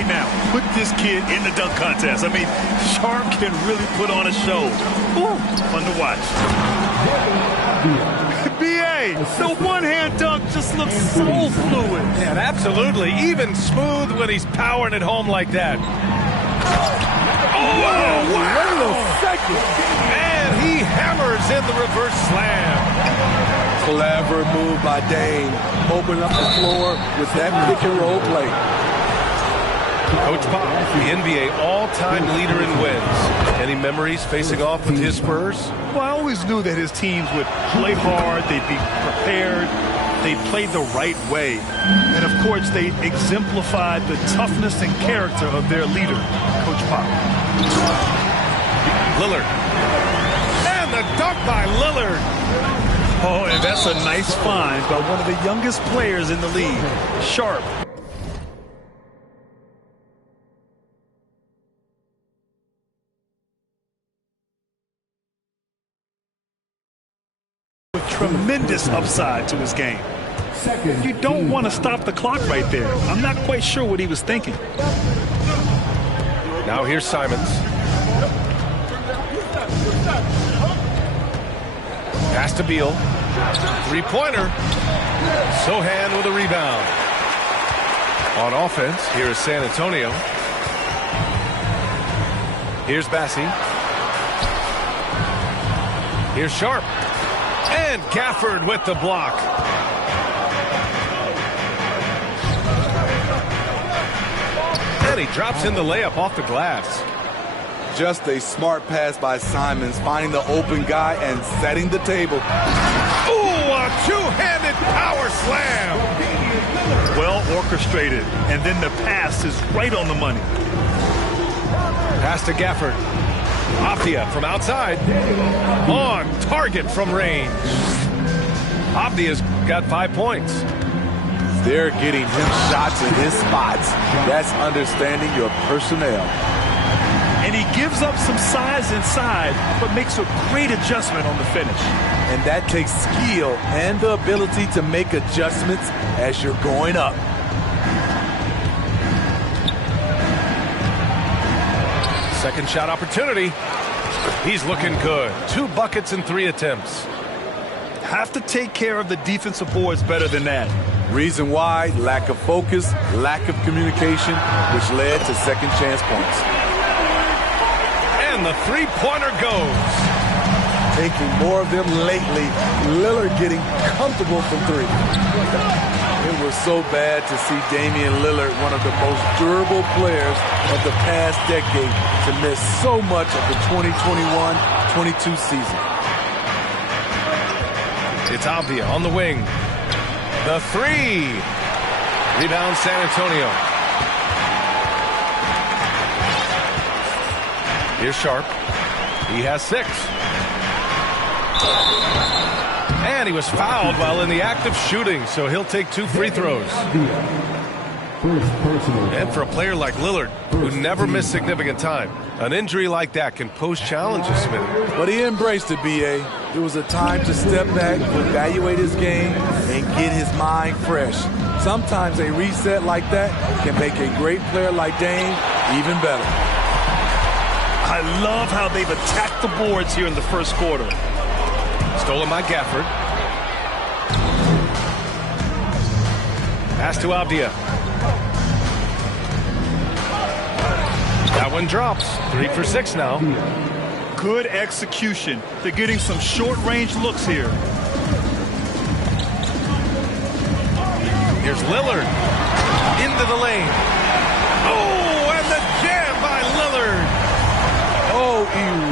right now. Put this kid in the dunk contest. I mean, Sharp can really put on a show. Ooh, fun to watch. B.A., the one-hand dunk just looks so fluid. Yeah, absolutely. Even smooth when he's powering it home like that. Oh, wow! Wait a second. And he hammers in the reverse slam. Clever move by Dame. Open up the floor with that pick-and-roll play. Coach Pop, the NBA all-time leader in wins. Any memories facing off with his Spurs? Well, I always knew that his teams would play hard, they'd be prepared, they'd play the right way. And, of course, they exemplified the toughness and character of their leader, Coach Pop. Lillard. And the dunk by Lillard. Oh, and that's a nice find by one of the youngest players in the league, Sharp. With tremendous upside to his game. You don't want to stop the clock right there. I'm not quite sure what he was thinking. Now here's Simons. Pass to Beal. Three-pointer. Sohan with a rebound. On offense, here is San Antonio. Here's Bassi. Here's Sharp. And Gafford with the block. And he drops in the layup off the glass. Just a smart pass by Simons, finding the open guy and setting the table. Ooh, a two-handed power slam. Well orchestrated, and then the pass is right on the money. Pass to Gafford. Avdia from outside. On target from range. Avdia's got 5 points. They're getting him shots in his spots. That's understanding your personnel. And he gives up some size inside, but makes a great adjustment on the finish. And that takes skill and the ability to make adjustments as you're going up. Second shot opportunity. He's looking good. 2 buckets in 3 attempts. Have to take care of the defensive boards better than that. Reason why, lack of focus, lack of communication, which led to second chance points. And the three-pointer goes. Taking more of them lately. Lillard getting comfortable from 3. It was so bad to see Damian Lillard, one of the most durable players of the past decade, to miss so much of the 2021-22 season. It's Avdia on the wing. The 3. Rebound San Antonio. Here's Sharp. He has 6. And he was fouled while in the act of shooting, so he'll take 2 free throws. And for a player like Lillard, who never missed significant time, an injury like that can pose challenges, Smith. But he embraced it, B.A. It was a time to step back, evaluate his game, and get his mind fresh. Sometimes a reset like that can make a great player like Dame even better. I love how they've attacked the boards here in the first quarter. Stolen by Gafford. Pass to Avdia. That one drops. 3 for 6 now. Good execution. They're getting some short-range looks here. Here's Lillard. Into the lane. Oh, and the jam by Lillard. Oh,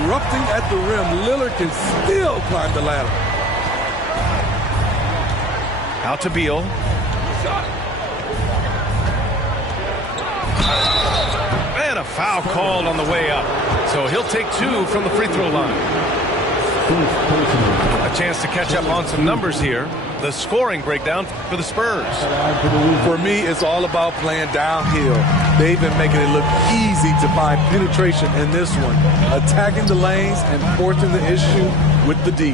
erupting at the rim. Lillard can still climb the ladder. Out to Beal. And a foul called on the way up. So he'll take 2 from the free throw line. A chance to catch up on some numbers here. The scoring breakdown for the Spurs. For me, it's all about playing downhill. They've been making it look easy to find penetration in this one. Attacking the lanes and forcing the issue with the D.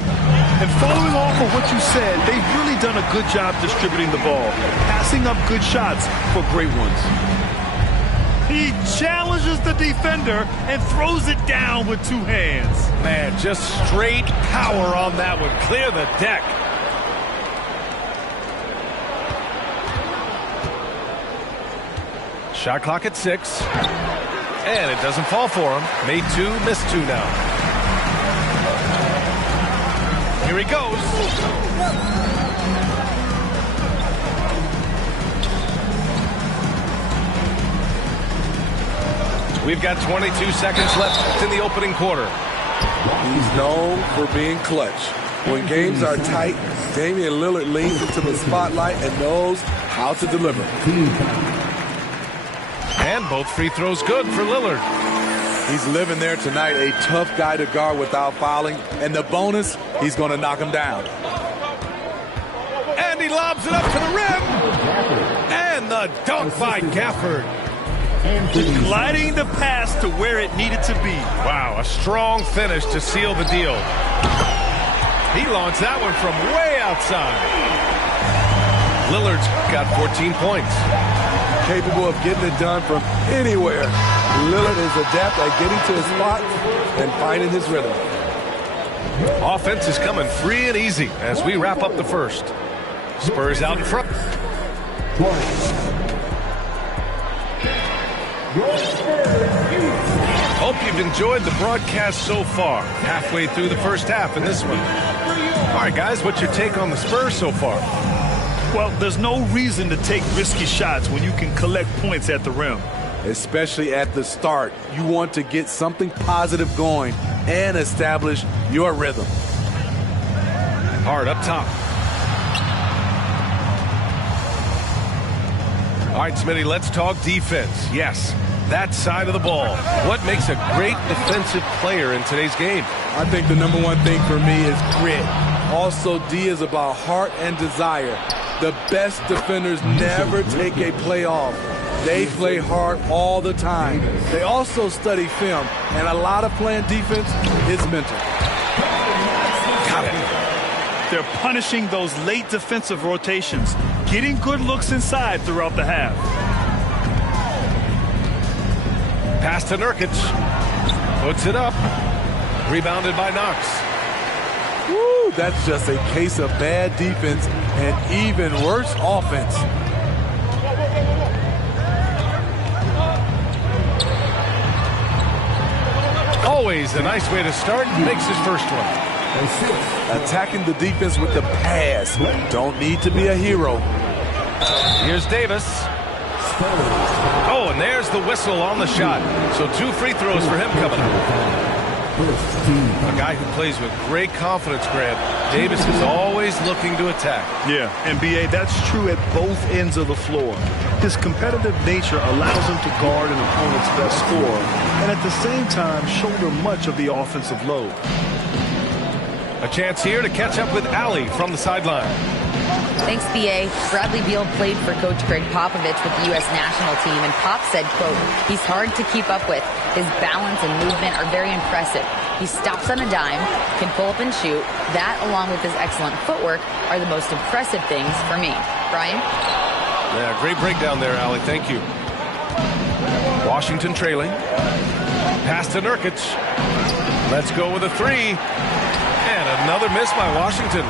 And following off of what you said, they've really done a good job distributing the ball. Passing up good shots for great ones. He challenges the defender and throws it down with two hands. Man, just straight power on that one. Clear the deck. Shot clock at 6. And it doesn't fall for him. Made 2, missed 2 now. Here he goes. We've got 22 seconds left in the opening quarter. He's known for being clutch. When games are tight, Damian Lillard leans into the spotlight and knows how to deliver. And both free throws good for Lillard. He's living there tonight, a tough guy to guard without fouling. And the bonus, he's going to knock him down. And he lobs it up to the rim. And the dunk by Gafford. Gliding the pass to where it needed to be. Wow, a strong finish to seal the deal. He launched that one from way outside. Lillard's got 14 points. Capable of getting it done from anywhere. Lillard is adept at getting to his spot and finding his rhythm. Offense is coming free and easy as we wrap up the first. Spurs out in front. Hope you've enjoyed the broadcast so far. Halfway through the first half in this one. All right, guys, what's your take on the Spurs so far? Well, there's no reason to take risky shots when you can collect points at the rim. Especially at the start. You want to get something positive going and establish your rhythm. Hard up top. All right, Smitty, let's talk defense. Yes, that side of the ball. What makes a great defensive player in today's game? I think the number one thing for me is grit. Also, D is about heart and desire. The best defenders never take a play off. They play hard all the time. They also study film, and a lot of playing defense is mental. Got it. They're punishing those late defensive rotations, getting good looks inside throughout the half. Pass to Nurkic. Puts it up. Rebounded by Knox. Woo, that's just a case of bad defense and even worse offense. Always a nice way to start. Makes his first one. Attacking the defense with the pass. Don't need to be a hero. Here's Davis. Oh, and there's the whistle on the shot. So 2 free throws for him coming up. A guy who plays with great confidence, Grant. Davis is always looking to attack. Yeah, and B.A., that's true at both ends of the floor. His competitive nature allows him to guard an opponent's best scorer and at the same time shoulder much of the offensive load. A chance here to catch up with Allie from the sideline. Thanks, B.A. Bradley Beal played for Coach Greg Popovich with the U.S. national team, and Pop said, quote, "He's hard to keep up with. His balance and movement are very impressive. He stops on a dime, can pull up and shoot. That, along with his excellent footwork, are the most impressive things for me." Brian? Yeah, great breakdown there, Allie. Thank you. Washington trailing. Pass to Nurkic. Let's go with a 3. And another miss by Washington.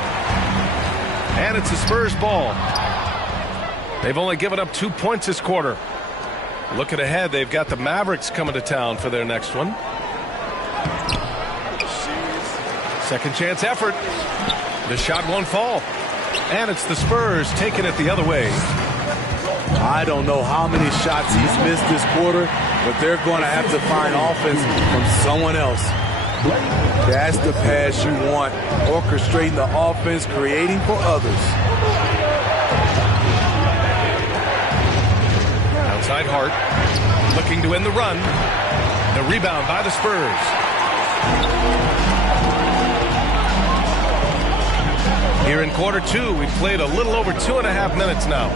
And it's the Spurs ball. They've only given up 2 points this quarter. Looking ahead, they've got the Mavericks coming to town for their next one. Second chance effort. The shot won't fall. And it's the Spurs taking it the other way. I don't know how many shots he's missed this quarter, but they're going to have to find offense from someone else. That's the pass you want, orchestrating the offense, creating for others. Outside Hart, looking to end the run. The rebound by the Spurs. Here in quarter 2, we've played a little over 2.5 minutes now.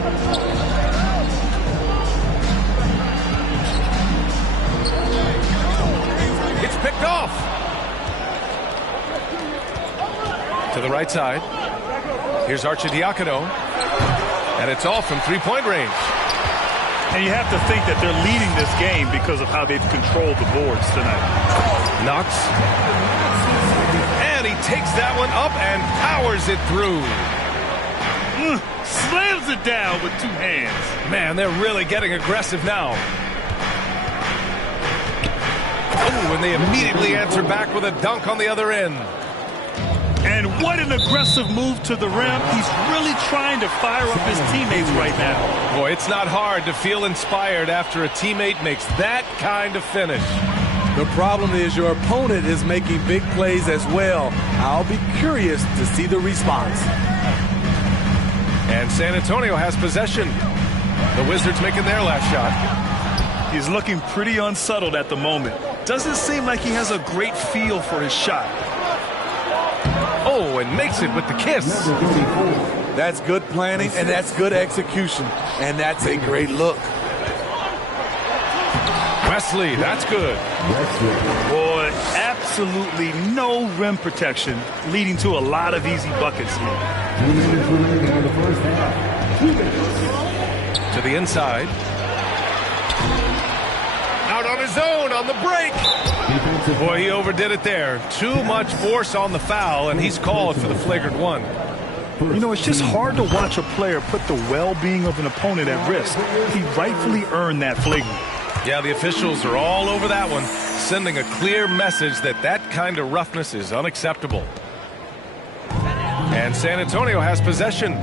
It's picked off. To the right side. Here's Arcidiacono. And it's off from 3-point range. And you have to think that they're leading this game because of how they've controlled the boards tonight. Knox. And he takes that one up and powers it through. Slams it down with two hands. Man, they're really getting aggressive now. Oh, and they immediately answer back with a dunk on the other end. And what an aggressive move to the rim. He's really trying to fire up his teammates right now. Boy, it's not hard to feel inspired after a teammate makes that kind of finish. The problem is your opponent is making big plays as well. I'll be curious to see the response. And San Antonio has possession. The Wizards making their last shot. He's looking pretty unsettled at the moment. Doesn't seem like he has a great feel for his shot. Oh, and makes it with the kiss. That's good planning, and that's good execution. And that's a great look. Wesley, that's good. Boy, absolutely no rim protection, leading to a lot of easy buckets here. To the inside. Out on his own on the break. Boy, he overdid it there. Too much force on the foul, and he's called for the flagrant one. You know, it's just hard to watch a player put the well-being of an opponent at risk. He rightfully earned that flagrant. Yeah, the officials are all over that one, sending a clear message that that kind of roughness is unacceptable. And San Antonio has possession.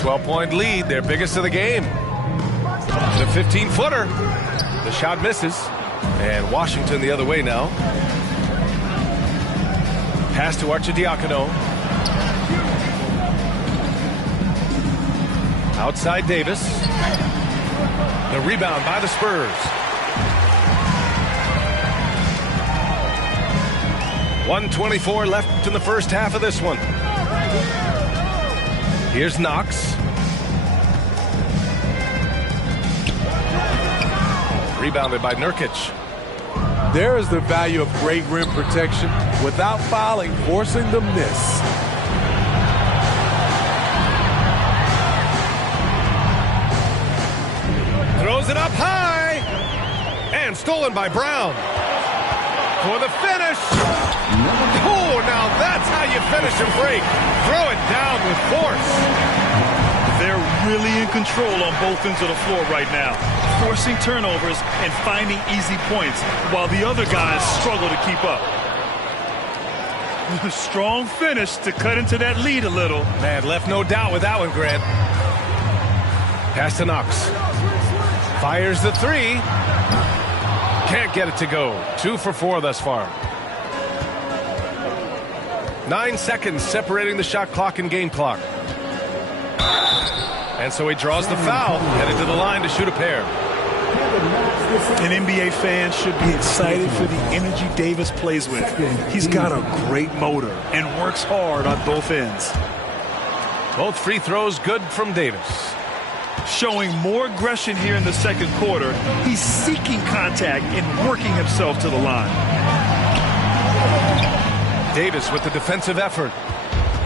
12-point lead, their biggest of the game. The 15-footer. The shot misses. And Washington the other way now. Pass to Arcidiacono. Outside Davis. The rebound by the Spurs. 1:24 left in the first half of this one. Here's Knox. Rebounded by Nurkic. There is the value of great rim protection without fouling, forcing the miss. Throws it up high. And stolen by Brown. For the finish. Oh, now that's how you finish a break. Throw it down with force. They're really in control on both ends of the floor right now, forcing turnovers and finding easy points while the other guys struggle to keep up. Strong finish to cut into that lead a little. Man, left no doubt with that one, Grant. Pass to Knox. Fires the three. Can't get it to go. 2 for 4 thus far. 9 seconds separating the shot clock and game clock. And so he draws the foul, headed to the line to shoot a pair. An NBA fan should be excited for the energy Davis plays with. He's got a great motor and works hard on both ends. Both free throws good from Davis. Showing more aggression here in the second quarter. He's seeking contact and working himself to the line. Davis with the defensive effort.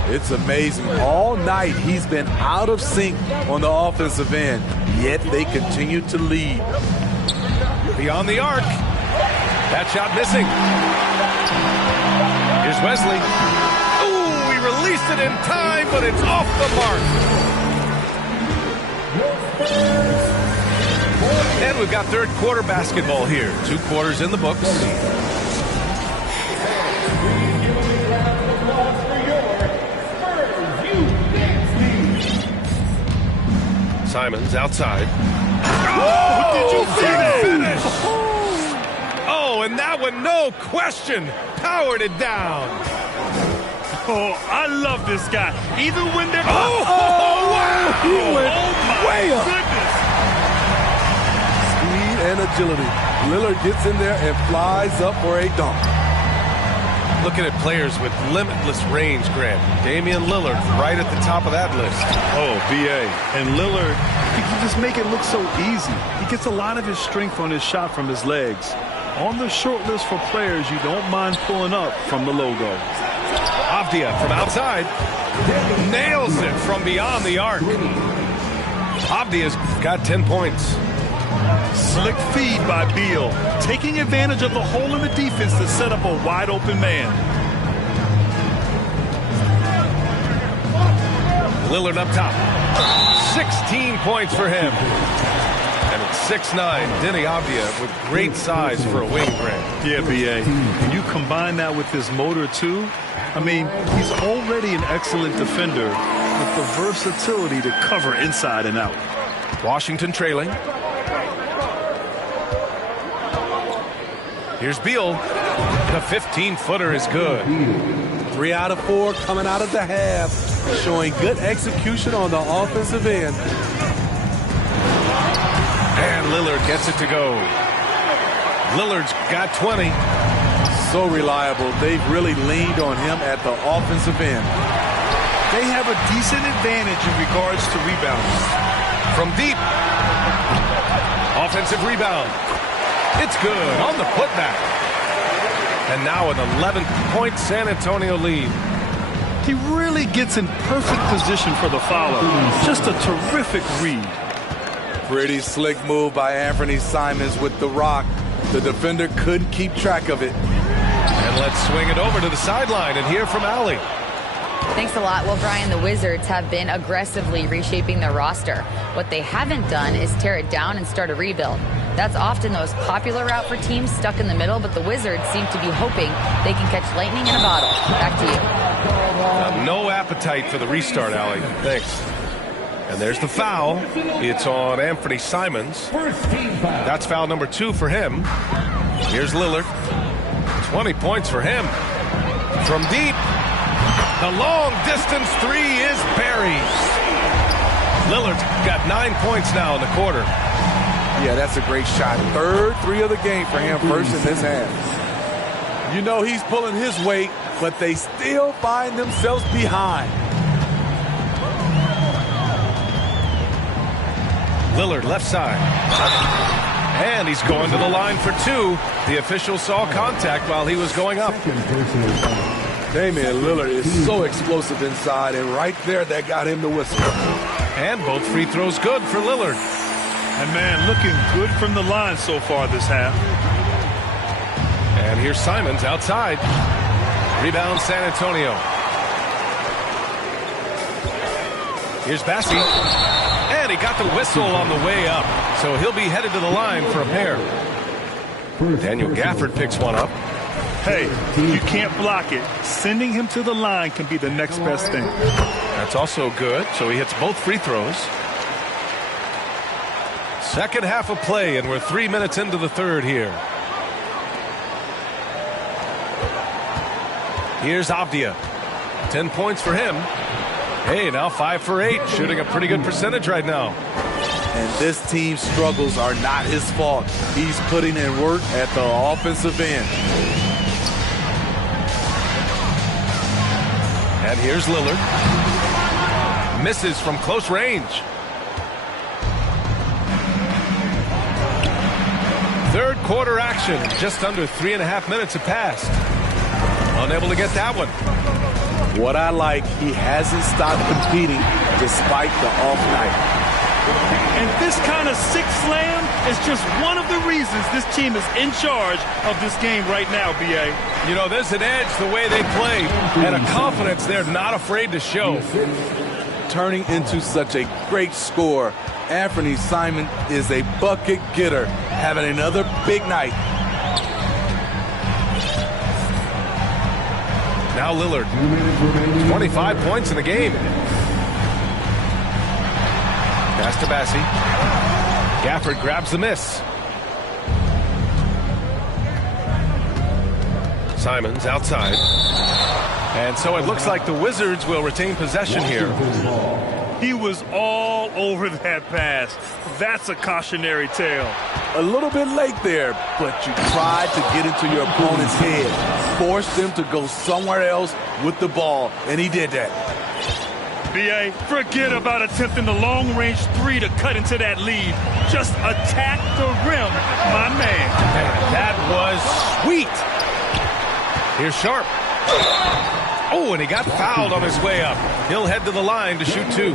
It's amazing. All night he's been out of sync on the offensive end, yet they continue to lead. Beyond the arc. That shot missing. Here's Wesley. Ooh, he released it in time, but it's off the mark. And we've got third quarter basketball here. 2 quarters in the books. Simons outside. Oh, did you see that? Finish! Oh, and that one, no question, powered it down. Oh, I love this guy. Even when they're... Oh, wow! He went way up. Goodness. Speed and agility. Lillard gets in there and flies up for a dunk. Looking at players with limitless range, Grant. Damian Lillard right at the top of that list. Oh, B.A. And Lillard, he can just make it look so easy. He gets a lot of his strength on his shot from his legs. On the short list for players you don't mind pulling up from the logo. Avdia from outside. Nails it from beyond the arc. Avdia's got 10 points. Slick feed by Beal, taking advantage of the hole in the defense to set up a wide open man. Lillard up top. 16 points for him. And it's 6'9", Deni Avdija with great size for a wing grant. Yeah, B.A. And you combine that with his motor, too. I mean, he's already an excellent defender with the versatility to cover inside and out. Washington trailing. Here's Beal. The 15-footer is good. 3 out of 4 coming out of the half, showing good execution on the offensive end. And Lillard gets it to go. Lillard's got 20. So reliable. They've really leaned on him at the offensive end. They have a decent advantage in regards to rebounding. From deep. Offensive rebound. It's good on the putback. And now an 11-point San Antonio lead. He really gets in perfect position for the follow. Just a terrific read. Pretty slick move by Anthony Simons with the rock. The defender couldn't keep track of it. And let's swing it over to the sideline and hear from Allie. Thanks a lot. Well, Brian, the Wizards have been aggressively reshaping their roster. What they haven't done is tear it down and start a rebuild. That's often the most popular route for teams stuck in the middle, but the Wizards seem to be hoping they can catch lightning in a bottle. Back to you. No appetite for the restart, Allie. Thanks. And there's the foul. It's on Anthony Simons. That's foul number 2 for him. Here's Lillard. 20 points for him. From deep. The long distance 3 is buried. Lillard's got 9 points now in the quarter. Yeah, that's a great shot. 3rd 3 of the game for him, first in this half. You know he's pulling his weight, but they still find themselves behind. Lillard left side. And he's going to the line for 2. The official saw contact while he was going up. Damian Lillard is so explosive inside, and right there, that got him the whistle. And both free throws good for Lillard. And, man, looking good from the line so far this half. And here's Simons outside. Rebound San Antonio. Here's Bassi. And he got the whistle on the way up. So he'll be headed to the line for a pair. Daniel Gafford picks one up. Hey, you can't block it. Sending him to the line can be the next best thing. That's also good. So he hits both free throws. Second half of play, and we're 3 minutes into the third here. Here's Avdija. 10 points for him. Hey, now 5 for 8. Shooting a pretty good percentage right now. And this team's struggles are not his fault. He's putting in work at the offensive end. And here's Lillard. Misses from close range. Third quarter action. Just under 3.5 minutes have passed. Unable to get that one. What I like, he hasn't stopped competing despite the off night. And this kind of sixth slam is just one of the reasons this team is in charge of this game right now, B.A. You know, there's an edge the way they play and a confidence they're not afraid to show. Turning into such a great scorer, Anthony Simons is a bucket getter, having another big night. Now Lillard, 25 points in the game. Pass to Bassi. Gafford grabs the miss. Simons outside. And so it looks like the Wizards will retain possession here. He was all over that pass. That's a cautionary tale. A little bit late there, but you tried to get into your opponent's head. Forced them to go somewhere else with the ball, and he did that. B.A., forget about attempting the long-range 3 to cut into that lead. Just attack the rim, my man. That was sweet. Here's Sharp. Oh, and he got fouled on his way up. He'll head to the line to shoot 2.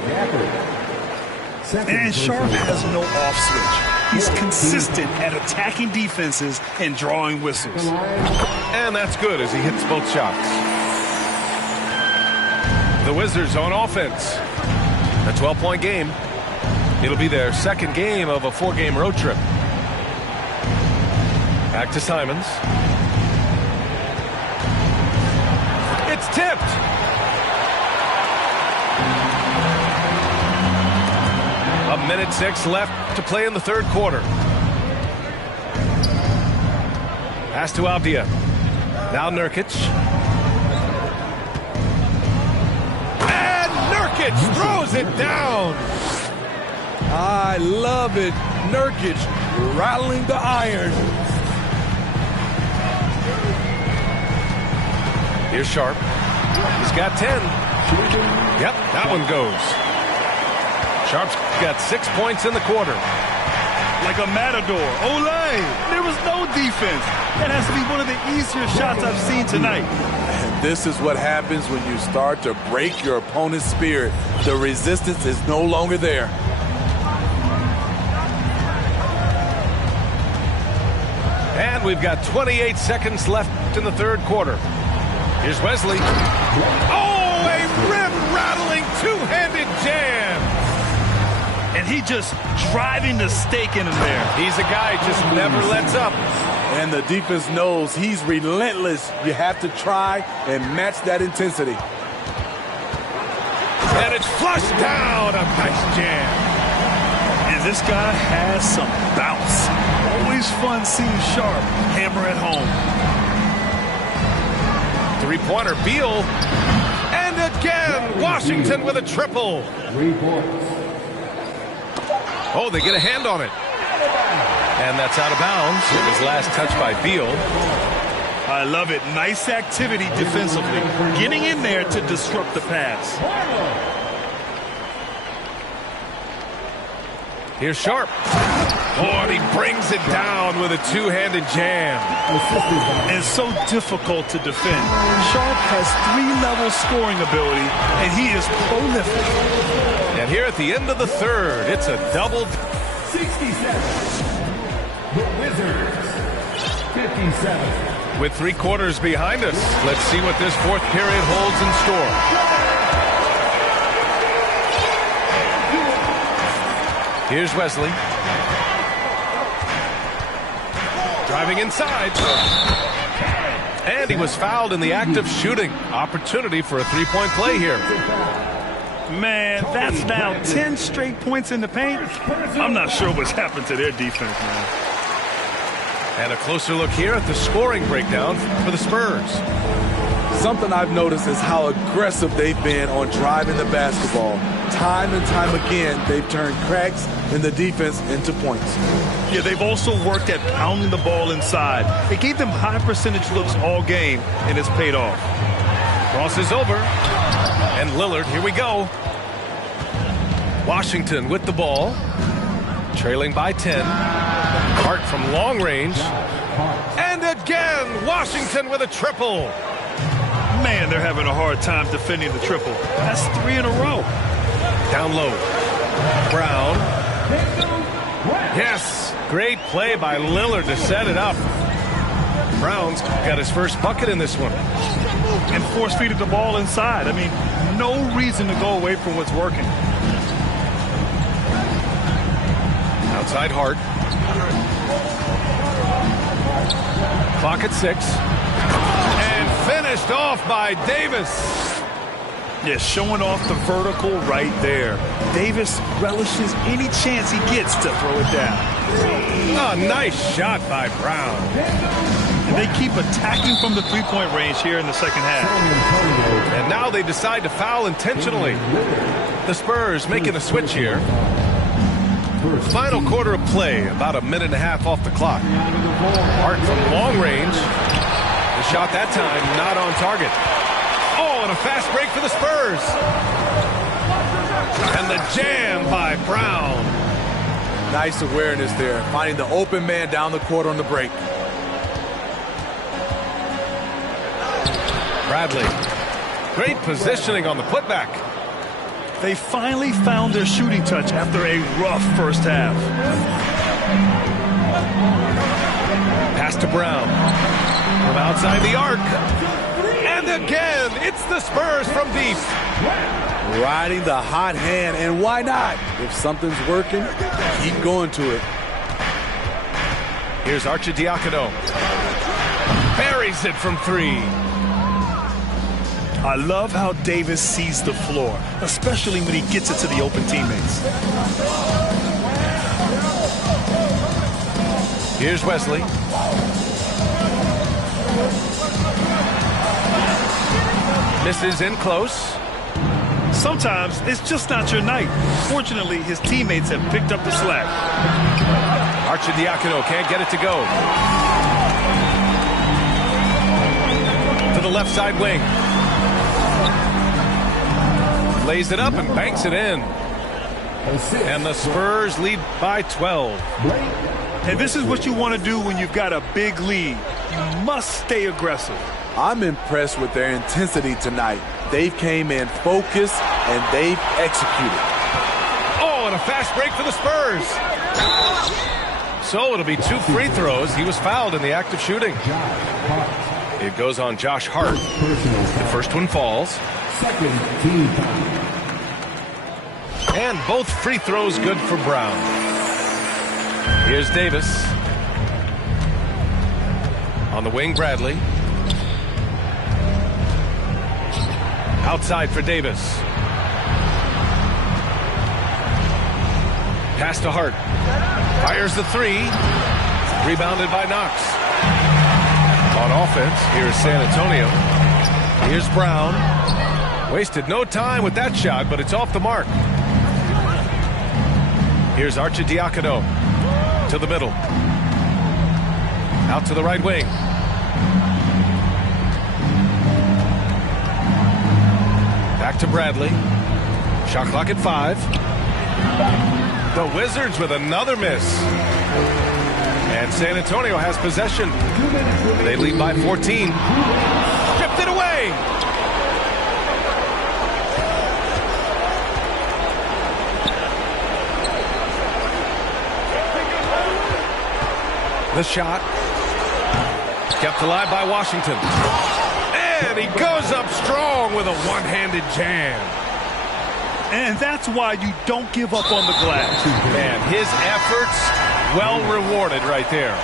And Sharp has no off switch. He's consistent at attacking defenses and drawing whistles. And that's good as he hits both shots. The Wizards on offense. A 12-point game. It'll be their second game of a 4-game road trip. Back to Simons. It's tipped. A minute 6 left to play in the third quarter. Pass to Avdia. Now Nurkic. And Nurkic throws it down. I love it. Nurkic rattling the iron. Here's Sharp. He's got 10. Yep, that one goes. Sharp's got 6 points in the quarter. Like a matador. Olay! There was no defense. That has to be one of the easier shots I've seen tonight. And this is what happens when you start to break your opponent's spirit. The resistance is no longer there. And we've got 28 seconds left in the third quarter. Here's Wesley. Oh, a rim-rattling two-handed jam. And he just driving the stake in him there. He's a guy who just never lets up. And the defense knows he's relentless. You have to try and match that intensity. And it's flushed down. A nice jam. And this guy has some bounce. Always fun seeing Sharp hammer at home. Three-pointer, Beal. And again, Washington with a triple. 3 points. Oh, they get a hand on it. And that's out of bounds. It was last touched by Beal. I love it. Nice activity defensively. Getting in there to disrupt the pass. Here's Sharp. Oh, and he brings it down with a two-handed jam. And so difficult to defend. Sharp has 3-level scoring ability, and he is prolific. And here at the end of the third, it's a double. 67. The Wizards. 57. With 3 quarters behind us, let's see what this fourth period holds in store. Here's Wesley. Driving inside. And he was fouled in the act of shooting. Opportunity for a 3-point play here. Man, that's now 10 straight points in the paint. I'm not sure what's happened to their defense, man. And a closer look here at the scoring breakdown for the Spurs. Something I've noticed is how aggressive they've been on driving the basketball. Time and time again, they've turned cracks in the defense into points. Yeah, they've also worked at pounding the ball inside. It gave them high percentage looks all game, and it's paid off. Cross is over. And Lillard, here we go. Washington with the ball. Trailing by 10. Hart from long range. And again, Washington with a triple. Man, they're having a hard time defending the triple. That's 3 in a row. Down low. Brown. Yes, great play by Lillard to set it up. Brown's got his first bucket in this one. And force-feeded the ball inside. I mean, no reason to go away from what's working. Outside Hart. Clock at 6. And finished off by Davis. Yeah, showing off the vertical right there. Davis relishes any chance he gets to throw it down. A nice shot by Brown. And they keep attacking from the three-point range here in the second half. And now they decide to foul intentionally. The Spurs making a switch here. Final quarter of play, about a minute and a half off the clock. Hart from long range. The shot that time not on target. Oh, and a fast break for the Spurs. And the jam by Brown. Nice awareness there, finding the open man down the court on the break. Bradley. Great positioning on the putback. They finally found their shooting touch after a rough first half. Pass to Brown. From outside the arc. And again, it's the Spurs from deep. Riding the hot hand, and why not? If something's working, keep going to it. Here's Arcidiacono. Buries it from 3. I love how Davis sees the floor, especially when he gets it to the open teammates. Here's Wesley. Misses in close. Sometimes it's just not your night. Fortunately, his teammates have picked up the slack. Arcidiacono can't get it to go. To the left side wing. Lays it up and banks it in. And the Spurs lead by 12. And this is what you want to do when you've got a big lead. You must stay aggressive. I'm impressed with their intensity tonight. They came in focused and they've executed. Oh, and a fast break for the Spurs. So it'll be 2 free throws. He was fouled in the act of shooting. It goes on Josh Hart. The first one falls. Second team foul. And both free throws good for Brown. Here's Davis. On the wing, Bradley. Outside for Davis. Pass to Hart. Fires the 3. Rebounded by Knox. On offense, here's San Antonio. Here's Brown. Wasted no time with that shot, but it's off the mark. Here's Arcidiacono to the middle. Out to the right wing. Back to Bradley. Shot clock at 5. The Wizards with another miss. And San Antonio has possession. They lead by 14. Stripped it away. The shot. Kept alive by Washington. And he goes up strong with a one-handed jam. And that's why you don't give up on the glass. Man, his efforts well rewarded right there.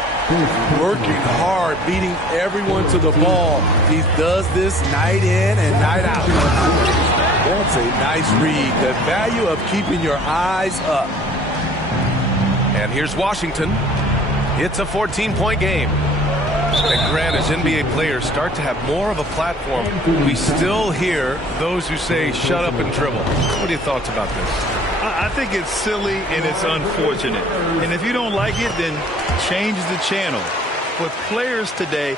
Working hard, beating everyone to the ball. He does this night in and night out. That's a nice read. The value of keeping your eyes up. And here's Washington. It's a 14-point game. And Grant, as NBA players start to have more of a platform, we still hear those who say, shut up and dribble. What are your thoughts about this? I think it's silly and it's unfortunate. And if you don't like it, then change the channel. But players today,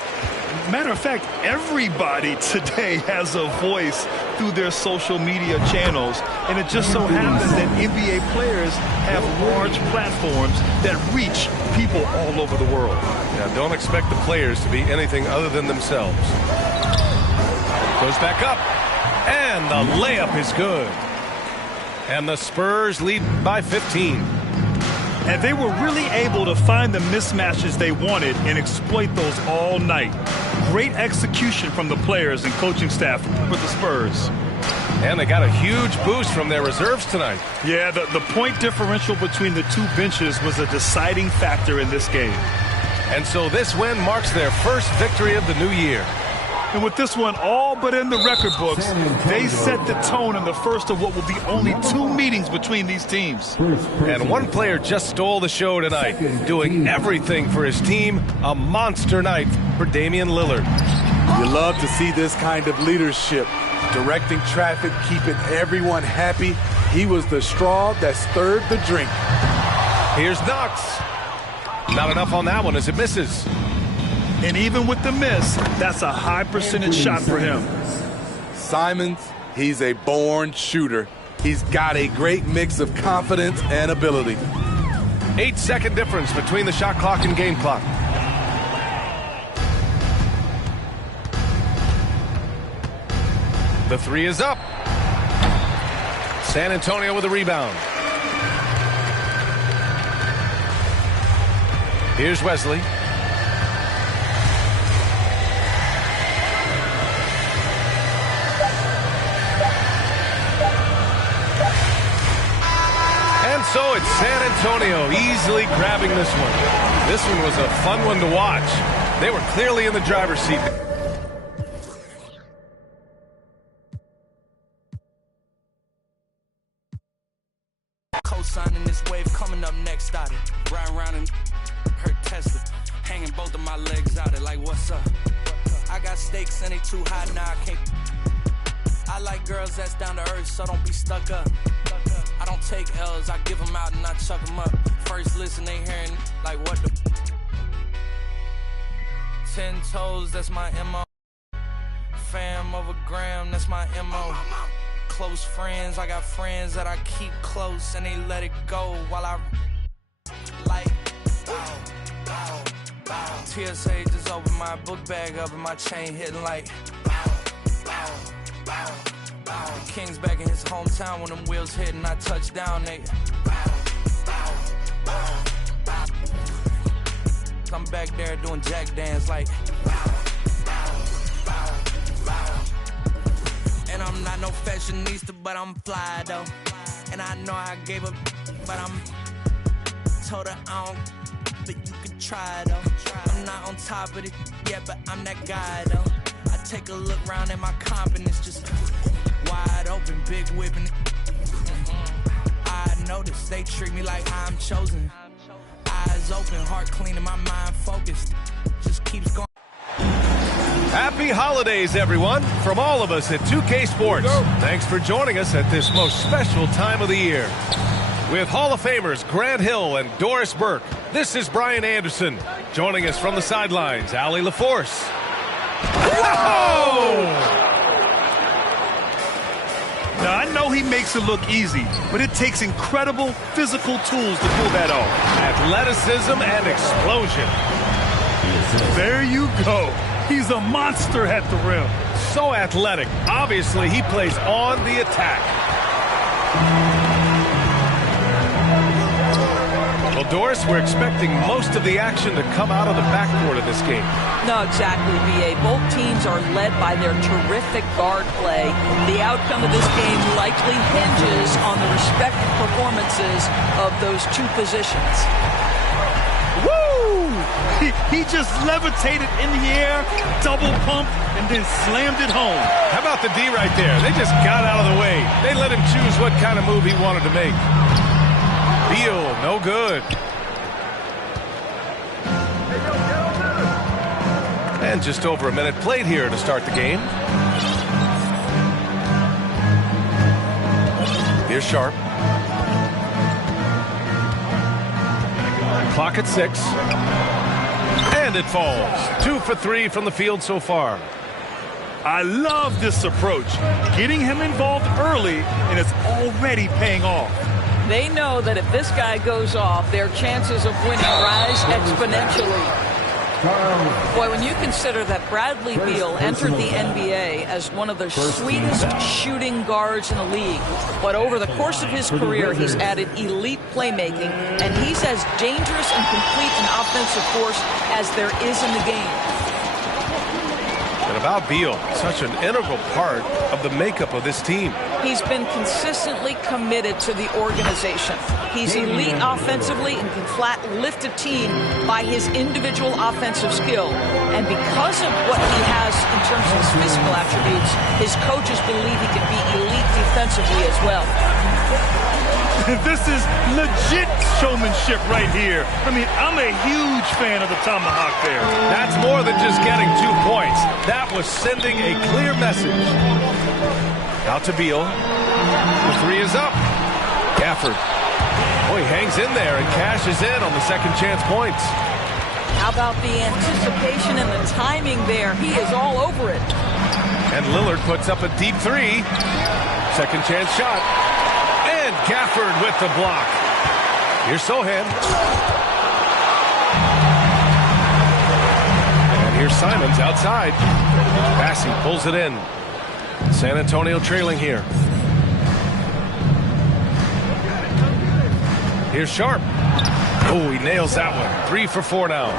matter of fact, everybody today has a voice through their social media channels. And it just so happens that NBA players have large platforms that reach people all over the world. Now, don't expect the players to be anything other than themselves. Goes back up. And the layup is good. And the Spurs lead by 15. And they were really able to find the mismatches they wanted and exploit those all night. Great execution from the players and coaching staff for the Spurs. And they got a huge boost from their reserves tonight. Yeah, the point differential between the two benches was a deciding factor in this game. And so this win marks their first victory of the new year. And with this one all but in the record books, they set the tone in the first of what will be only 2 meetings between these teams. And one player just stole the show tonight, doing everything for his team. A monster night for Damian Lillard. You love to see this kind of leadership, directing traffic, keeping everyone happy. He was the straw that stirred the drink. Here's Knox. Not enough on that one as it misses. And even with the miss, that's a high percentage shot for him. Simons, he's a born shooter. He's got a great mix of confidence and ability. 8-second difference between the shot clock and game clock. The 3 is up. San Antonio with a rebound. Here's Wesley. And so it's San Antonio easily grabbing this one. This one was a fun one to watch. They were clearly in the driver's seat. Co-signing this wave coming up next. Started riding around and hurt Tesla, hanging both of my legs out. It like, what's up? I got stakes and they too high now. I can't. I like girls that's down to earth, so don't be stuck up. I don't take L's, I give them out and I chuck them up. First listen, they hearing like what the 10 toes, that's my MO. Fam over gram, that's my MO. Close friends, I got friends that I keep close and they let it go while I like TSA just opened my book bag up and my chain hitting like King's back in his hometown when them wheels hit and I touch down, they I'm back there doing jack dance like and I'm not no fashionista, but I'm fly though. And I know I gave up, but I'm told her I don't, but you could try though. I'm not on top of it yet, but I'm that guy though. I take a look around at my confidence just wide open, big whipping. I notice they treat me like I'm chosen. Eyes open, heart clean, and my mind focused. Just keeps going. Happy holidays, everyone, from all of us at 2K Sports. Thanks for joining us at this most special time of the year. With Hall of Famers Grant Hill and Doris Burke, this is Brian Anderson. Joining us from the sidelines, Allie LaForce. Whoa! Now, I know he makes it look easy, but it takes incredible physical tools to pull that off. Athleticism and explosion. There you go. He's a monster at the rim. So athletic. Obviously, he plays on the attack. Well, Doris, we're expecting most of the action to come out of the backcourt of this game. No, exactly, B.A. Both teams are led by their terrific guard play. The outcome of this game likely hinges on the respective performances of those two positions. Woo! He just levitated in the air, double pumped, and then slammed it home. How about the D right there? They just got out of the way. They let him choose what kind of move he wanted to make. Beal, no good. And just over a minute played here to start the game. Here's Sharp. Clock at 6. And it falls. 2 for 3 from the field so far. I love this approach. Getting him involved early, and it's already paying off. They know that if this guy goes off, their chances of winning rise exponentially. Boy, when you consider that Bradley Beal entered the NBA as one of the sweetest shooting guards in the league, but over the course of his career, he's added elite playmaking, and he's as dangerous and complete an offensive force as there is in the game. And about Beal, such an integral part of the makeup of this team. He's been consistently committed to the organization. He's elite offensively and can flat lift a team by his individual offensive skill. And because of what he has in terms of his physical attributes, his coaches believe he can be elite defensively as well. This is legit showmanship right here. I mean, I'm a huge fan of the tomahawk there. That's more than just getting 2 points. That was sending a clear message. Out to Beal. The 3 is up. Gafford. Oh, he hangs in there and cashes in on the second chance points. How about the anticipation and the timing there? He is all over it. And Lillard puts up a deep 3. Second chance shot. And Gafford with the block. Here's Sohan. And here's Simons outside. Bassey pulls it in. San Antonio trailing here. Here's Sharp. Oh, he nails that one. 3 for 4 now.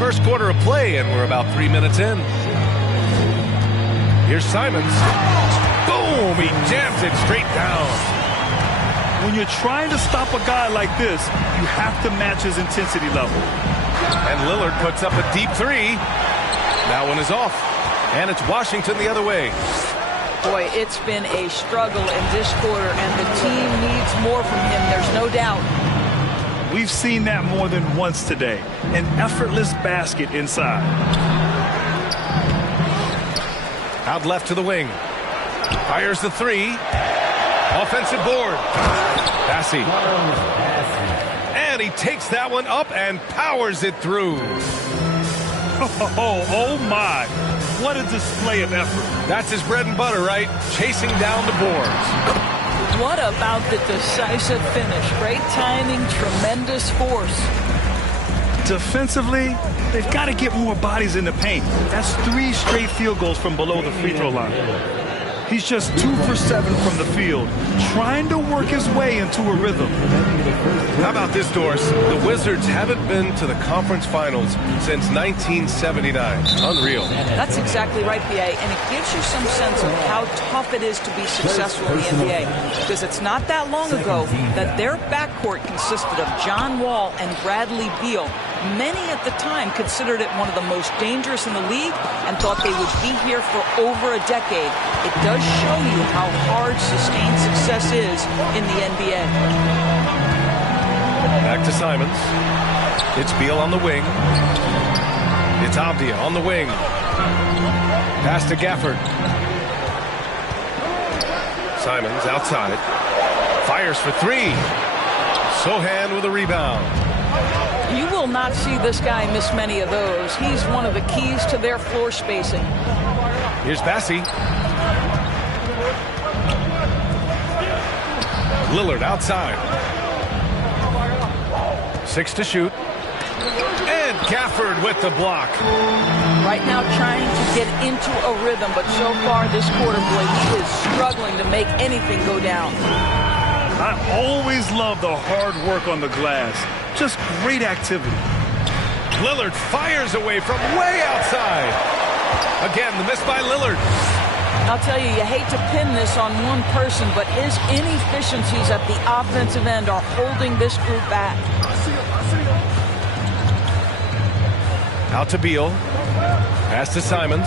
First quarter of play, and we're about 3 minutes in. Here's Simons. Boom! He jams it straight down. When you're trying to stop a guy like this, you have to match his intensity level. And Lillard puts up a deep 3. That one is off. And it's Washington the other way. Boy, it's been a struggle in this quarter, and the team needs more from him. There's no doubt. We've seen that more than once today. An effortless basket inside. Out left to the wing. Fires the 3. Offensive board. Bassey. And he takes that one up and powers it through. Oh my. What a display of effort. That's his bread and butter, right? Chasing down the boards. What about the decisive finish? Great timing, tremendous force. Defensively, they've got to get more bodies in the paint. That's 3 straight field goals from below the free throw line. He's just 2 for 7 from the field, trying to work his way into a rhythm. How about this, Doris? The Wizards haven't been to the conference finals since 1979. Unreal. That's exactly right, B.A., and it gives you some sense of how tough it is to be successful in the NBA. Because it's not that long ago that their backcourt consisted of John Wall and Bradley Beal. Many at the time considered it one of the most dangerous in the league and thought they would be here for over a decade. It does show you how hard sustained success is in the NBA. Back to Simons. It's Beal on the wing. It's Avdia on the wing. Pass to Gafford. Simons outside. Fires for 3. Sohan with a rebound. You will not see this guy miss many of those. He's one of the keys to their floor spacing. Here's Bassey. Lillard outside. 6 to shoot. And Gafford with the block. Right now trying to get into a rhythm, but so far this quarter, boy, he is struggling to make anything go down. I always love the hard work on the glass. Just great activity. Lillard fires away from way outside. Again, the miss by Lillard. I'll tell you, you hate to pin this on one person, but his inefficiencies at the offensive end are holding this group back. Out to Beal. Pass to Simons.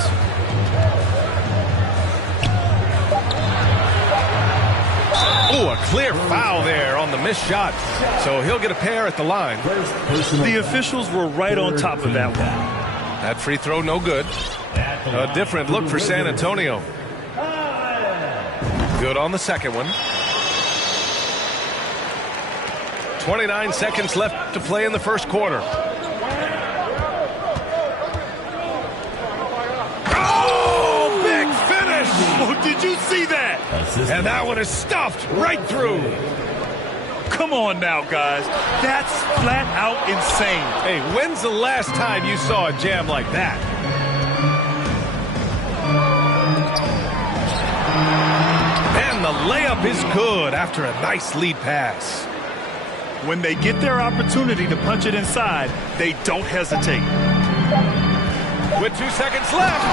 Oh, a clear foul there on the missed shot. So he'll get a pair at the line. The officials were right on top of that one. That free throw no good. A different look for San Antonio. Good on the second one. 29 seconds left to play in the first quarter. Oh, big finish! Oh, did you see that? And that one is stuffed right through. Come on now, guys. That's flat out insane. Hey, when's the last time you saw a jam like that? And the layup is good after a nice lead pass. When they get their opportunity to punch it inside, they don't hesitate. With 2 seconds left.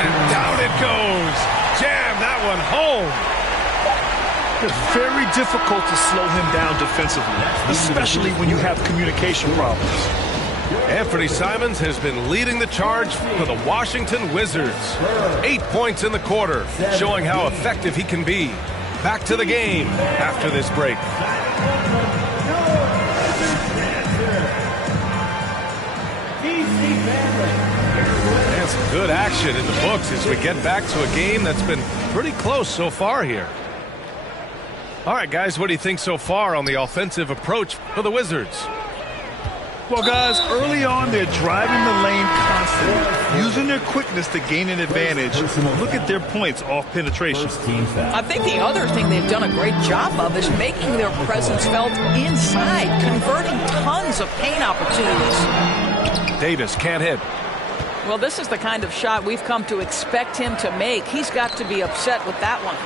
And down it goes. Jam that one home. It's very difficult to slow him down defensively, especially when you have communication problems. Anthony Simons has been leading the charge for the Washington Wizards. 8 points in the quarter, showing how effective he can be. Back to the game after this break. And some good action in the books as we get back to a game that's been pretty close so far here. All right, guys, what do you think so far on the offensive approach for the Wizards? Well, guys, early on, they're driving the lane constantly, using their quickness to gain an advantage. Look at their points off penetration. I think the other thing they've done a great job of is making their presence felt inside, converting tons of paint opportunities. Davis can't hit. Well, this is the kind of shot we've come to expect him to make. He's got to be upset with that one.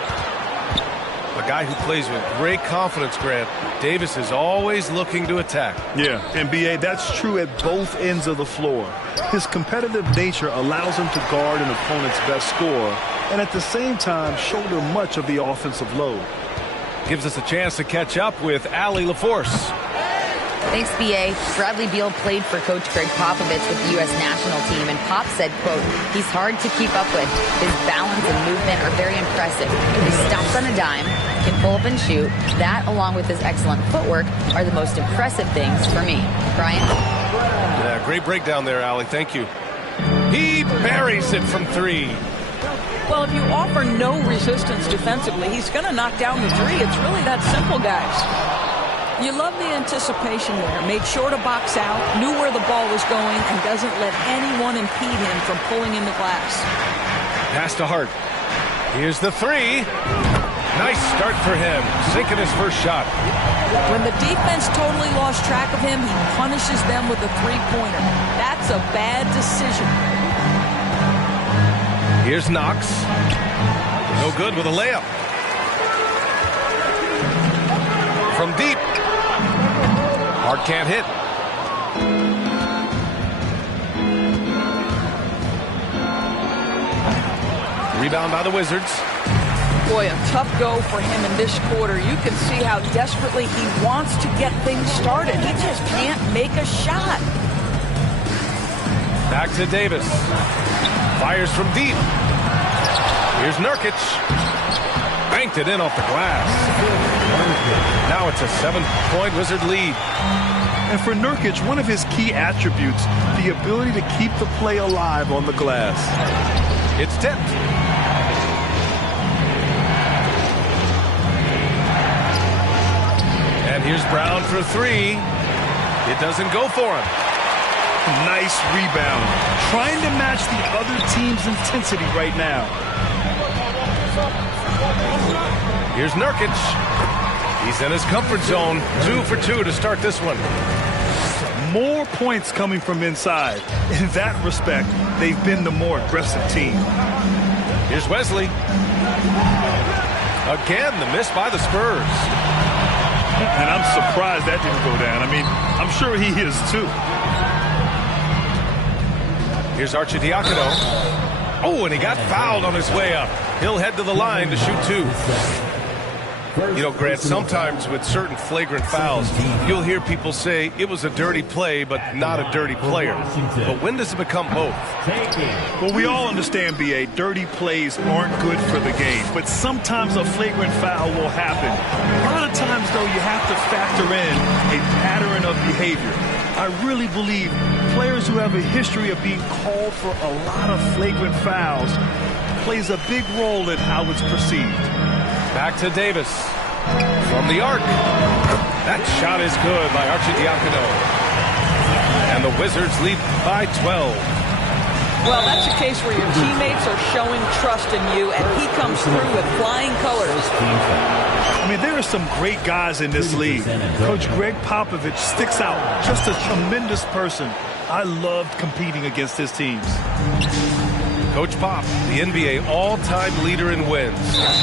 guy who plays with great confidence, Grant. Davis is always looking to attack. Yeah, and B.A., that's true at both ends of the floor. His competitive nature allows him to guard an opponent's best scorer and at the same time shoulder much of the offensive load. Gives us a chance to catch up with Allie LaForce. Thanks, B.A. Bradley Beal played for Coach Greg Popovich with the U.S. national team, and Pop said, quote, he's hard to keep up with. His balance and movement are very impressive. He stops on a dime, can pull up and shoot. That, along with his excellent footwork, are the most impressive things for me. Brian? Yeah, great breakdown there, Allie. Thank you. He buries it from three. Well, if you offer no resistance defensively, he's going to knock down the three. It's really that simple, guys. You love the anticipation there. Made sure to box out, knew where the ball was going, and doesn't let anyone impede him from pulling in the glass. Pass to Hart. Here's the three. Nice start for him, sinking his first shot. When the defense totally lost track of him, he punishes them with a three-pointer. That's a bad decision. Here's Knox. No good with a layup. From deep. Hart can't hit. Rebound by the Wizards. Boy, a tough go for him in this quarter. You can see how desperately he wants to get things started. He just can't make a shot. Back to Davis. Fires from deep. Here's Nurkic. Banked it in off the glass. Now it's a 7-point Wizard lead. And for Nurkic, one of his key attributes, the ability to keep the play alive on the glass. It's tipped. And here's Brown for three. It doesn't go for him. Nice rebound. Trying to match the other team's intensity right now. Here's Nurkic. He's in his comfort zone. 2 for 2 to start this one. More points coming from inside. In that respect, they've been the more aggressive team. Here's Wesley. Again, the miss by the Spurs. And I'm surprised that didn't go down. I mean, I'm sure he is too. Here's Arcidiacono. Oh, and he got fouled on his way up. He'll head to the line to shoot 2. You know, Grant, sometimes with certain flagrant fouls, you'll hear people say it was a dirty play, but not a dirty player. But when does it become both? Well, we all understand, B.A., dirty plays aren't good for the game. But sometimes a flagrant foul will happen. A lot of times, though, you have to factor in a pattern of behavior. I really believe players who have a history of being called for a lot of flagrant fouls plays a big role in how it's perceived. Back to Davis. From the arc. That shot is good by Arcidiacono. And the Wizards lead by 12. Well, that's a case where your teammates are showing trust in you, and he comes through with flying colors. I mean, there are some great guys in this league. Coach Greg Popovich sticks out. Just a tremendous person. I loved competing against his teams. Coach Pop, the NBA all-time leader in wins.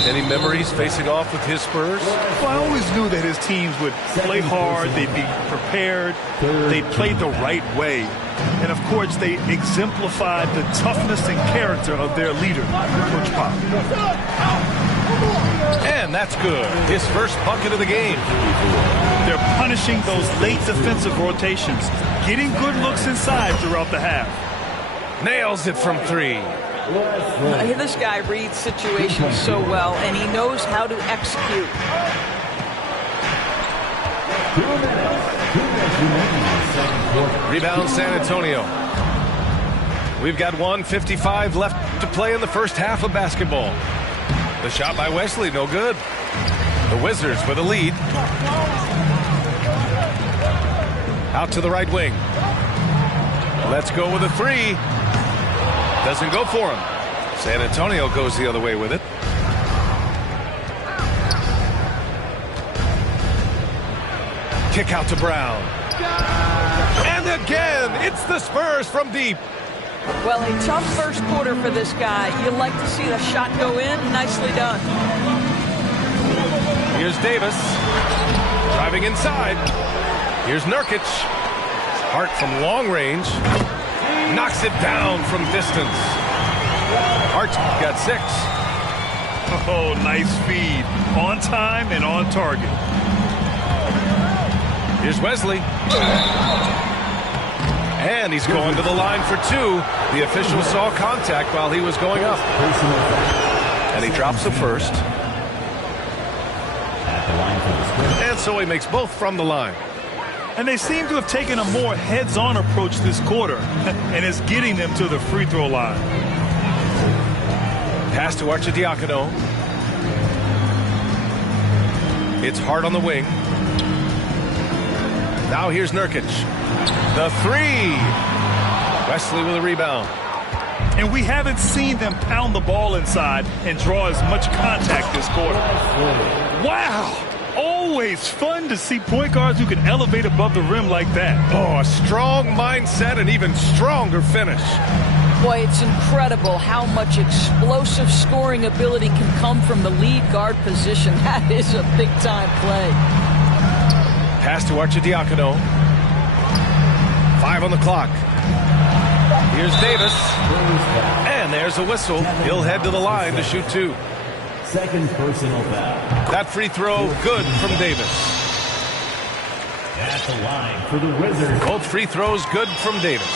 Any memories facing off with his Spurs? Well, I always knew that his teams would play hard, they'd be prepared, they played the right way. And, of course, they exemplified the toughness and character of their leader, Coach Pop. And that's good. His first bucket of the game. They're punishing those late defensive rotations, getting good looks inside throughout the half. Nails it from 3. This guy reads situations so well, and he knows how to execute. Rebound San Antonio. We've got 1:55 left to play in the first half of basketball. The shot by Wesley, no good. The Wizards with a lead. Out to the right wing. Let's go with a 3. Doesn't go for him. San Antonio goes the other way with it. Kick out to Brown. And again, it's the Spurs from deep. Well, a tough first quarter for this guy. You'd like to see the shot go in. Nicely done. Here's Davis. Driving inside. Here's Nurkic. Hart from long range. Knocks it down from distance. Hart got 6. Oh, nice feed. On time and on target. Here's Wesley. And he's going to the line for 2. The official saw contact while he was going up. And he drops the first. And so he makes both from the line. And they seem to have taken a more heads-on approach this quarter. And it's getting them to the free throw line. Pass to Arcidiacono. It's Hart on the wing. Now here's Nurkic. The 3. Wesley with a rebound. And we haven't seen them pound the ball inside and draw as much contact this quarter. Wow! Always fun to see point guards who can elevate above the rim like that. Oh, a strong mindset and even stronger finish. Boy, it's incredible how much explosive scoring ability can come from the lead guard position. That is a big-time play. Pass to Arcidiacono. 5 on the clock. Here's Davis. And there's a whistle. He'll head to the line to shoot 2. Second personal foul. That free throw good from Davis. At the line for the Wizards. Both free throws good from Davis.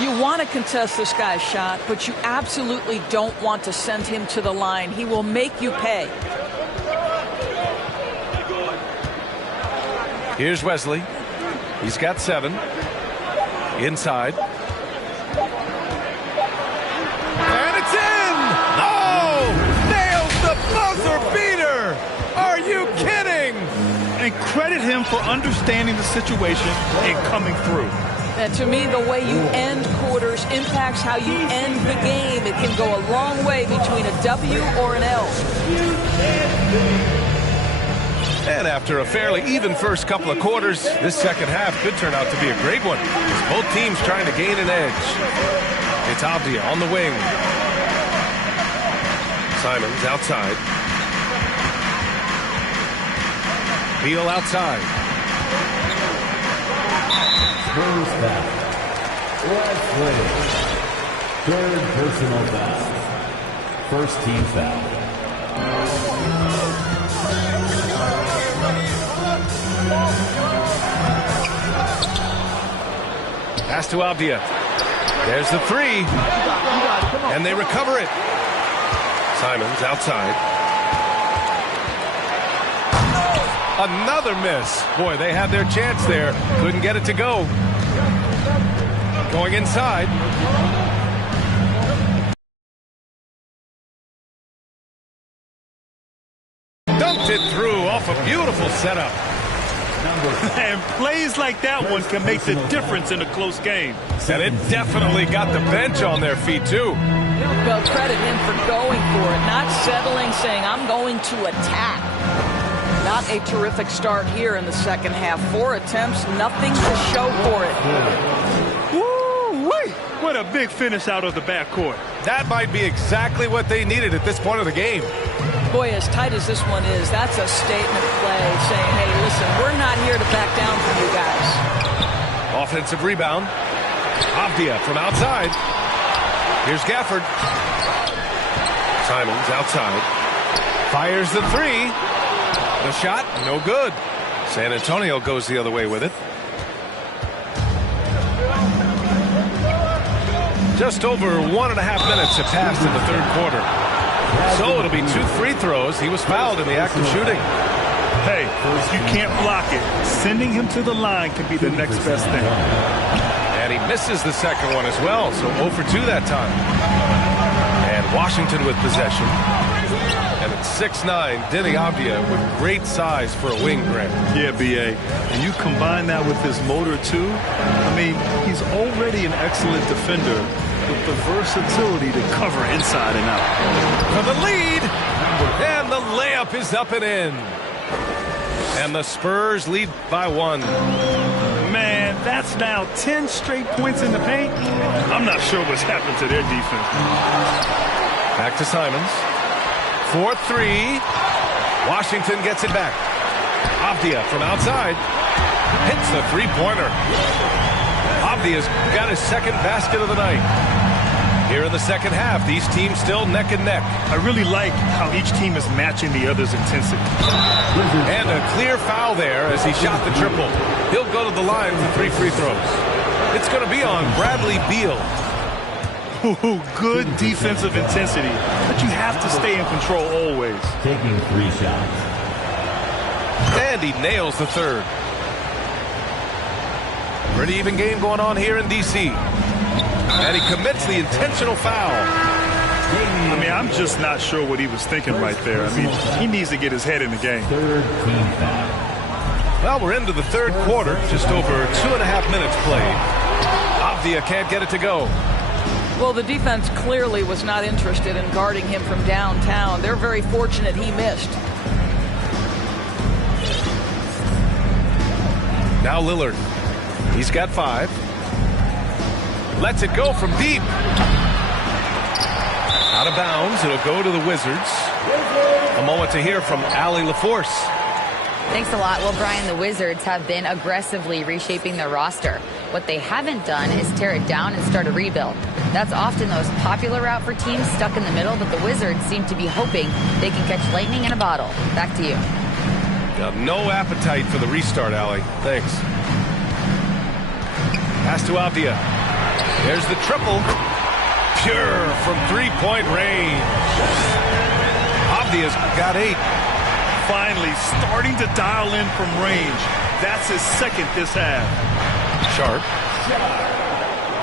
You want to contest this guy's shot, but you absolutely don't want to send him to the line. He will make you pay. Here's Wesley. He's got 7. Inside. And it's in! Oh! Nails the buzzer beater! Are you kidding? And credit him for understanding the situation and coming through. And to me, the way you end quarters impacts how you end the game. It can go a long way between a W or an L. And after a fairly even first couple of quarters, this second half could turn out to be a great one, as both teams trying to gain an edge. It's Avdia on the wing. Simons outside. Beal outside. Spurs foul. Wesley. Third personal foul. First team foul. Pass to Avdia. There's the 3. And they recover it. Simons outside. Another miss. Boy, they had their chance there. Couldn't get it to go. Going inside. Dumped it through off a beautiful setup. And plays like that one can make the difference in a close game. And it definitely got the bench on their feet, too. Well, credit him for going for it, not settling, saying, I'm going to attack. Not a terrific start here in the second half. 4 attempts, nothing to show for it. Woo-wee! What a big finish out of the backcourt. That might be exactly what they needed at this point of the game. Boy, as tight as this one is, that's a statement play saying, hey, listen, we're not here to back down from you guys. Offensive rebound. Avdia from outside. Here's Gafford. Simons outside. Fires the 3. The shot, no good. San Antonio goes the other way with it. Just over 1.5 minutes have passed in the third quarter. So it'll be 2 free throws. He was fouled in the act of shooting. Hey, if you can't block it, sending him to the line can be the next best thing. And he misses the second one as well, so 0 for 2 that time. And Washington with possession. And it's 6'9", Deni Avdia with great size for a wing, Grant. Yeah, B.A. And you combine that with his motor, too. I mean, he's already an excellent defender with the versatility to cover inside and out. For the lead, and the layup is up and in. And the Spurs lead by 1. Man, that's now 10 straight points in the paint. I'm not sure what's happened to their defense. Back to Simons. 4-3. Washington gets it back. Avdia from outside hits the three-pointer. Avdia's got his second basket of the night. Here in the second half, these teams still neck and neck. I really like how each team is matching the other's intensity. And a clear foul there as he shot the triple. He'll go to the line for 3 free throws. It's going to be on Bradley Beal. Ooh, good defensive intensity, but you have to stay in control always. Taking 3 shots. And he nails the third. Pretty even game going on here in D.C. And he commits the intentional foul. I mean, I'm just not sure what he was thinking right there. I mean, he needs to get his head in the game. Third team foul. Well, we're into the third quarter, just over 2.5 minutes played. Avdia can't get it to go. Well, the defense clearly was not interested in guarding him from downtown. They're very fortunate he missed. Now Lillard. He's got 5. Lets it go from deep. Out of bounds. It'll go to the Wizards. A moment to hear from Allie LaForce. Thanks a lot. Well, Brian, the Wizards have been aggressively reshaping their roster. What they haven't done is tear it down and start a rebuild. That's often the most popular route for teams stuck in the middle, but the Wizards seem to be hoping they can catch lightning in a bottle. Back to you. Got no appetite for the restart, Allie. Thanks. Pass to Avdia. There's the triple. Pure from three-point range. Avdia's got 8. Finally starting to dial in from range. That's his second this half. Sharp.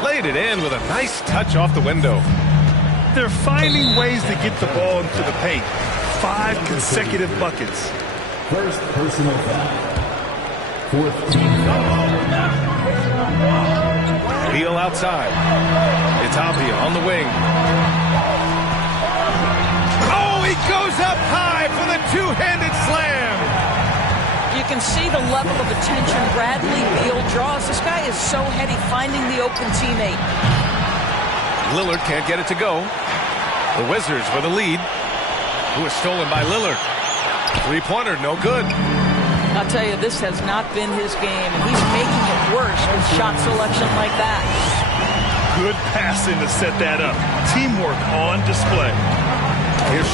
Laid it in with a nice touch off the window. They're finding ways to get the ball into the paint. 5 consecutive buckets. First personal foul. Fourth team foul. Beal outside. It's Avdia on the wing. Oh, he goes up high for the two-handed slam. You can see the level of attention Bradley Beal draws. This guy is so heady finding the open teammate. Lillard can't get it to go. The Wizards with a lead. Who is stolen by Lillard. Three-pointer, no good. I'll tell you, this has not been his game, and he's making it worse with shot selection like that. Good passing to set that up. Teamwork on display. Here's